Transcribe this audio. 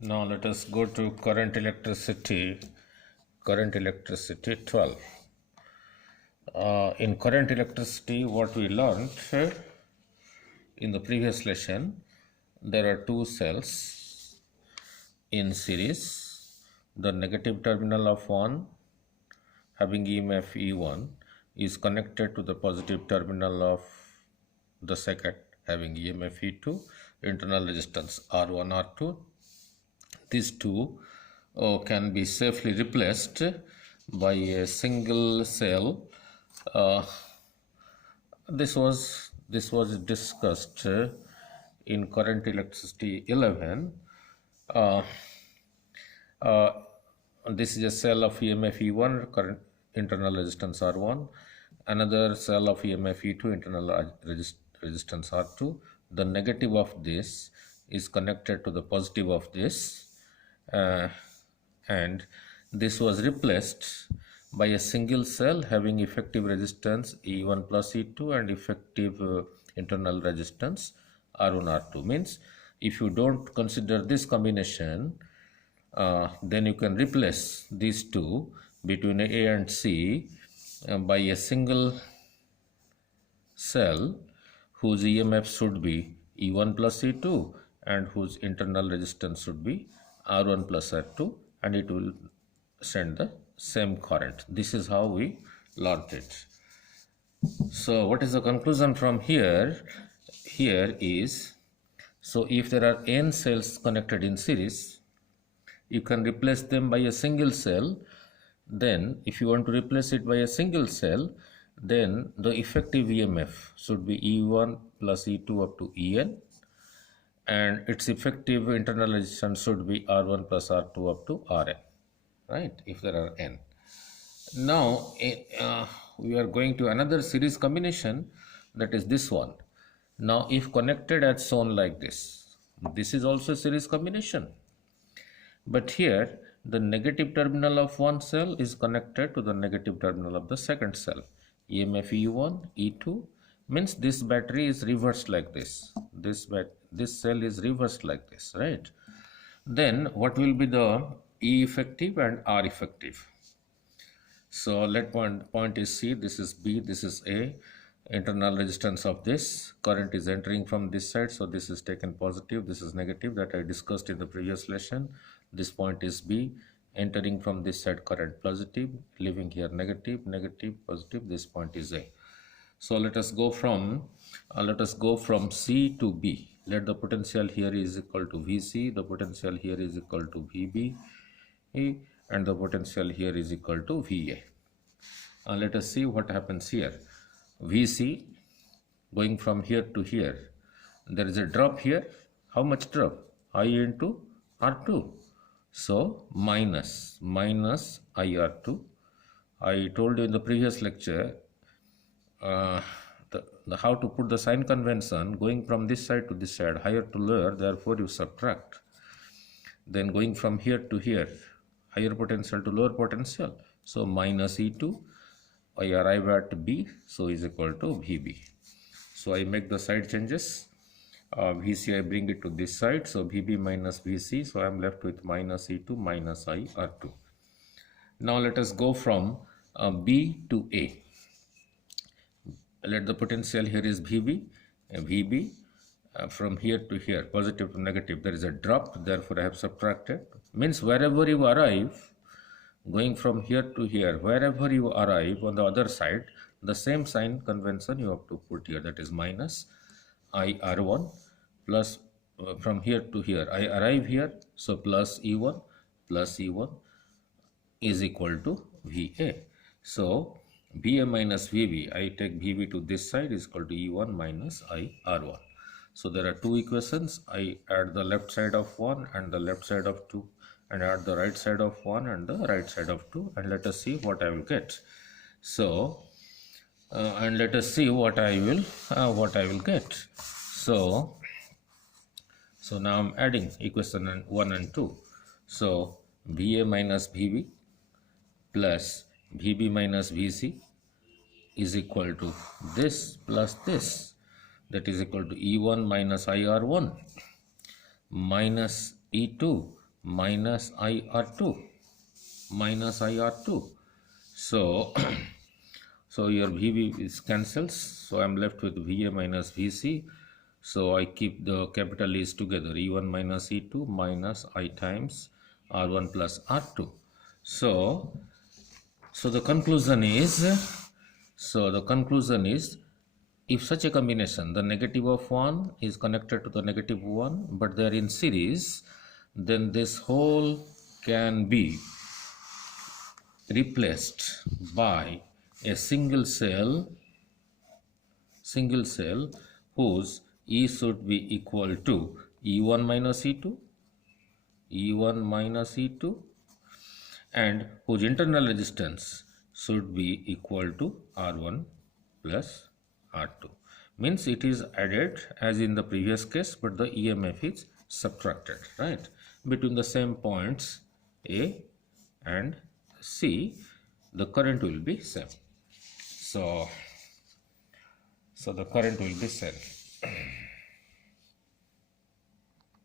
Now let us go to current electricity 12. In current electricity, what we learned in the previous lesson, there are two cells in series. The negative terminal of one having EMF E1 is connected to the positive terminal of the second having EMF E2, internal resistance R1, R2. These two can be safely replaced by a single cell. This was discussed in current electricity 11. This is a cell of EMF E1, current internal resistance R1, another cell of EMF E2, internal resistance R2. The negative of this is connected to the positive of this, and this was replaced by a single cell having effective resistance E1 plus E2 and effective internal resistance R1, R2. Means if you don't consider this combination, then you can replace these two between A and C by a single cell whose EMF should be E1 plus E2 and whose internal resistance should be R1 plus R2, and it will send the same current. This is how we learned it. So what is the conclusion from here? Here is, so if there are n cells connected in series, you can replace them by a single cell. Then if you want to replace it by a single cell, then the effective EMF should be E1 plus E2 up to En, and its effective internal resistance should be R1 plus R2 up to Rn, right, if there are n. Now we are going to another series combination, that is this one. Now if connected as shown like this, this is also a series combination, but here the negative terminal of one cell is connected to the negative terminal of the second cell. EMF E1, E2 means this battery is reversed like this. This cell is reversed like this, right? Then what will be the E effective and R effective? So let point is C, this is B, this is A. Internal resistance of this, current is entering from this side, so this is taken positive, this is negative, that I discussed in the previous lesson. This point is B, entering from this side current positive, leaving here negative, negative, positive, this point is A. So let us go from C to B. Let the potential here is equal to Vc, the potential here is equal to Vb, and the potential here is equal to Va. Let us see what happens here. Vc going from here to here, there is a drop here. How much drop? I into R2. So minus IR2. I told you in the previous lecture how to put the sign convention, going from this side to this side, higher to lower, therefore you subtract. Then going from here to here, higher potential to lower potential, so minus E2, I arrive at B, so is equal to Vb. So I make the side changes. Vc I bring it to this side, so Vb minus Vc, so I am left with minus E2 minus I R2. Now let us go from B to A. Let the potential here is Vb, Vb, from here to here, positive to negative, there is a drop, therefore I have subtracted. Means wherever you arrive, going from here to here, wherever you arrive on the other side, the same sign convention you have to put here, that is minus IR1 plus from here to here, I arrive here, so plus E1 is equal to Va. So Va minus Vb, I take Vb to this side, is equal to E1 minus IR1. So there are two equations. I add the left side of 1 and the left side of 2, and add the right side of 1 and the right side of 2, and let us see what I will get. So and let us see what I will get. So now I'm adding equation 1 and 2. So Va minus Vb plus Vb minus Vc is equal to this plus this, that is equal to E1 minus IR1 minus E2 minus IR2 minus IR2. So so your VV is cancels, so I'm left with VA minus VC. So I keep the capital E's together, E1 minus E2 minus I times R1 plus R2. So the conclusion is, if such a combination, the negative of 1 is connected to the negative 1, but they are in series, then this whole can be replaced by a single cell whose E should be equal to E1 minus E2, and whose internal resistance should be equal to R1 plus R2. Means it is added as in the previous case, but the EMF is subtracted, right? Between the same points A and C, the current will be same. So the current will be same.